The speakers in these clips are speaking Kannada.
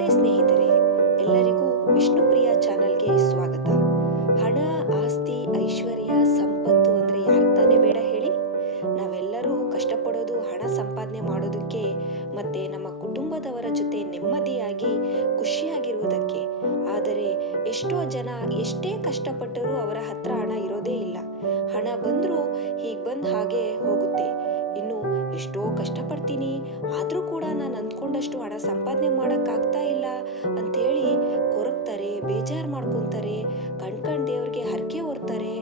ನಮಸ್ತೆ ಸ್ನೇಹಿತರೆ, ಎಲ್ಲರಿಗೂ ವಿಷ್ಣುಪ್ರಿಯ ಚಾನಲ್ಗೆ ಸ್ವಾಗತ. ಹಣ, ಆಸ್ತಿ, ಐಶ್ವರ್ಯ, ಸಂಪತ್ತು ಅಂದರೆ ಯಾರಿಗೆ ತಾನೇ ಬೇಡ ಹೇಳಿ? ನಾವೆಲ್ಲರೂ ಕಷ್ಟಪಡೋದು ಹಣ ಸಂಪಾದನೆ ಮಾಡೋದಕ್ಕೆ, ಮತ್ತೆ ನಮ್ಮ ಕುಟುಂಬದವರ ಜೊತೆ ನೆಮ್ಮದಿಯಾಗಿ ಖುಷಿಯಾಗಿರುವುದಕ್ಕೆ. ಆದರೆ ಎಷ್ಟೋ ಜನ ಎಷ್ಟೇ ಕಷ್ಟಪಟ್ಟರೂ ಅವರ ಹತ್ರ ಹಣ ಇರೋದೇ ಇಲ್ಲ. ಹಣ ಬಂದರೂ ಹೀಗೆ ಬಂದು ಹಾಗೆ ಹೋಗುತ್ತೆ. ಇನ್ನು ಎಷ್ಟೋ ಕಷ್ಟಪಡ್ತೀನಿ, ಆದರೂ ಕೂಡ ನಾನು ಅಂದ್ಕೊಂಡಷ್ಟು ಹಣ ಸಂಪಾದನೆ ಮಾಡೋಕ್ಕಾಗ್ತಾ ಇಲ್ಲ ಅಂಥೇಳಿ ಕೊರಗ್ತಾರೆ, ಬೇಜಾರು ಮಾಡ್ಕೊತಾರೆ, ಕಣ್ ದೇವ್ರಿಗೆ ಹರಕೆ ಹೊರ್ತಾರೆ,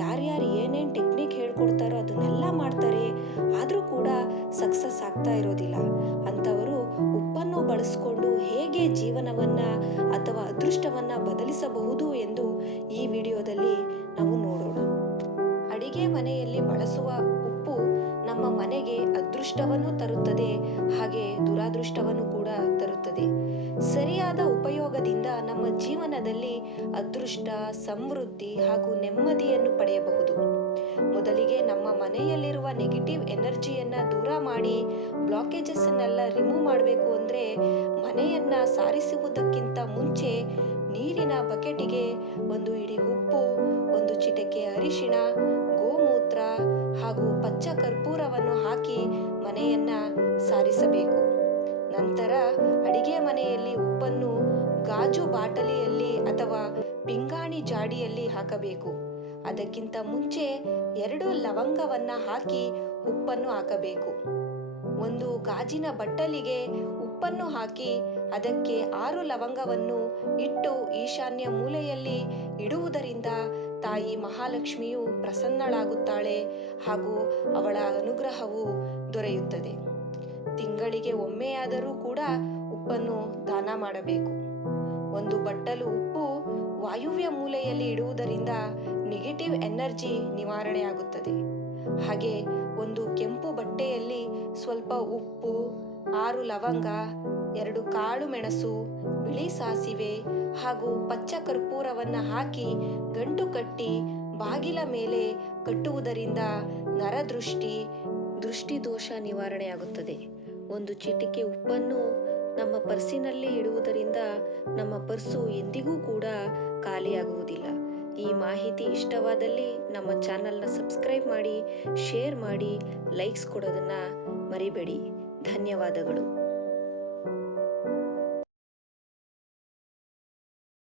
ಯಾರ್ಯಾರು ಏನೇನು ಟೆಕ್ನಿಕ್ ಹೇಳ್ಕೊಡ್ತಾರೋ ಅದನ್ನೆಲ್ಲ ಮಾಡ್ತಾರೆ. ಆದರೂ ಕೂಡ ಸಕ್ಸಸ್ ಆಗ್ತಾ ಇರೋದಿಲ್ಲ. ಅಂಥವರು ಉಪ್ಪನ್ನು ಬಳಸ್ಕೊಂಡು ಹೇಗೆ ಜೀವನವನ್ನು ಅಥವಾ ಅದೃಷ್ಟವನ್ನು ಬದಲಿಸಬಹುದು ಎಂದು ಈ ವಿಡಿಯೋದಲ್ಲಿ ನಾವು ನೋಡೋಣ. ಅಡಿಗೆ ಮನೆಯಲ್ಲಿ ಬಳಸುವ ಉಪ್ಪು ನಮ್ಮ ಮನೆಗೆ ಅದೃಷ್ಟವನ್ನು ತರುತ್ತದೆ, ಹಾಗೆ ದುರಾದೃಷ್ಟವನ್ನು ಕೂಡ ತರುತ್ತದೆ. ಸರಿಯಾದ ಉಪಯೋಗದಿಂದ ನಮ್ಮ ಜೀವನದಲ್ಲಿ ಅದೃಷ್ಟ, ಸಮೃದ್ಧಿ ಹಾಗೂ ನೆಮ್ಮದಿಯನ್ನು ಪಡೆಯಬಹುದು. ಮೊದಲಿಗೆ ನಮ್ಮ ಮನೆಯಲ್ಲಿರುವ ನೆಗೆಟಿವ್ ಎನರ್ಜಿಯನ್ನು ದೂರ ಮಾಡಿ ಬ್ಲಾಕೇಜಸ್ ಅನ್ನೆಲ್ಲ ರಿಮೂವ್ ಮಾಡಬೇಕು ಅಂದರೆ ಮನೆಯನ್ನು ಸಾರಿಸುವುದಕ್ಕಿಂತ ಮುಂಚೆ ನೀರಿನ ಬಕೆಟಿಗೆ ಒಂದು ಹಿಡಿ ಉಪ್ಪು, ಒಂದು ಚಿಟಿಕೆ ಅರಿಶಿಣ, ಗೋಮೂತ್ರ ಹಾಗೂ ಪಚ್ಚ ಕರ್ಪೂರವನ್ನು ಹಾಕಿ ಮನೆಯನ್ನ ಸಾರಿಸಬೇಕು. ನಂತರ ಅಡಿಗೆ ಮನೆಯಲ್ಲಿ ಉಪ್ಪನ್ನು ಗಾಜು ಬಾಟಲಿಯಲ್ಲಿ ಅಥವಾ ಪಿಂಗಾಣಿ ಜಾಡಿಯಲ್ಲಿ ಹಾಕಬೇಕು. ಅದಕ್ಕಿಂತ ಮುಂಚೆ 2 ಲವಂಗವನ್ನ ಹಾಕಿ ಉಪ್ಪನ್ನು ಹಾಕಬೇಕು. ಒಂದು ಗಾಜಿನ ಬಟ್ಟಲಿಗೆ ಉಪ್ಪನ್ನು ಹಾಕಿ ಅದಕ್ಕೆ 6 ಲವಂಗವನ್ನು ಇಟ್ಟು ಈಶಾನ್ಯ ಮೂಲೆಯಲ್ಲಿ ಇಡುವುದರಿಂದ ತಾಯಿ ಮಹಾಲಕ್ಷ್ಮಿಯು ಪ್ರಸನ್ನಳಾಗುತ್ತಾಳೆ ಹಾಗೂ ಅವಳ ಅನುಗ್ರಹವು ದೊರೆಯುತ್ತದೆ. ತಿಂಗಳಿಗೆ ಒಮ್ಮೆಯಾದರೂ ಕೂಡ ಉಪ್ಪನ್ನು ದಾನ ಮಾಡಬೇಕು. ಒಂದು ಬಟ್ಟಲು ಉಪ್ಪು ವಾಯುವ್ಯ ಮೂಲೆಯಲ್ಲಿ ಇಡುವುದರಿಂದ ನೆಗೆಟಿವ್ ಎನರ್ಜಿ ನಿವಾರಣೆಯಾಗುತ್ತದೆ. ಹಾಗೆ ಒಂದು ಕೆಂಪು ಬಟ್ಟೆಯಲ್ಲಿ ಸ್ವಲ್ಪ ಉಪ್ಪು, 6 ಲವಂಗ, 2 ಕಾಳು ಮೆಣಸು, ಬಿಳಿ ಸಾಸಿವೆ ಹಾಗೂ ಪಚ್ಚ ಕರ್ಪೂರವನ್ನು ಹಾಕಿ ಗಂಟು ಕಟ್ಟಿ ಬಾಗಿಲ ಮೇಲೆ ಕಟ್ಟುವುದರಿಂದ ನರದೃಷ್ಟಿ, ದೃಷ್ಟಿದೋಷ ನಿವಾರಣೆಯಾಗುತ್ತದೆ. ಒಂದು ಚಿಟಿಕೆ ಉಪ್ಪನ್ನು ನಮ್ಮ ಪರ್ಸಿನಲ್ಲಿ ಇಡುವುದರಿಂದ ನಮ್ಮ ಪರ್ಸು ಎಂದಿಗೂ ಕೂಡ ಖಾಲಿಯಾಗುವುದಿಲ್ಲ. ಈ ಮಾಹಿತಿ ಇಷ್ಟವಾದಲ್ಲಿ ನಮ್ಮ ಚಾನಲ್ನ ಸಬ್ಸ್ಕ್ರೈಬ್ ಮಾಡಿ, ಶೇರ್ ಮಾಡಿ, ಲೈಕ್ಸ್ ಕೊಡೋದನ್ನು ಮರಿಬೇಡಿ. ಧನ್ಯವಾದಗಳು.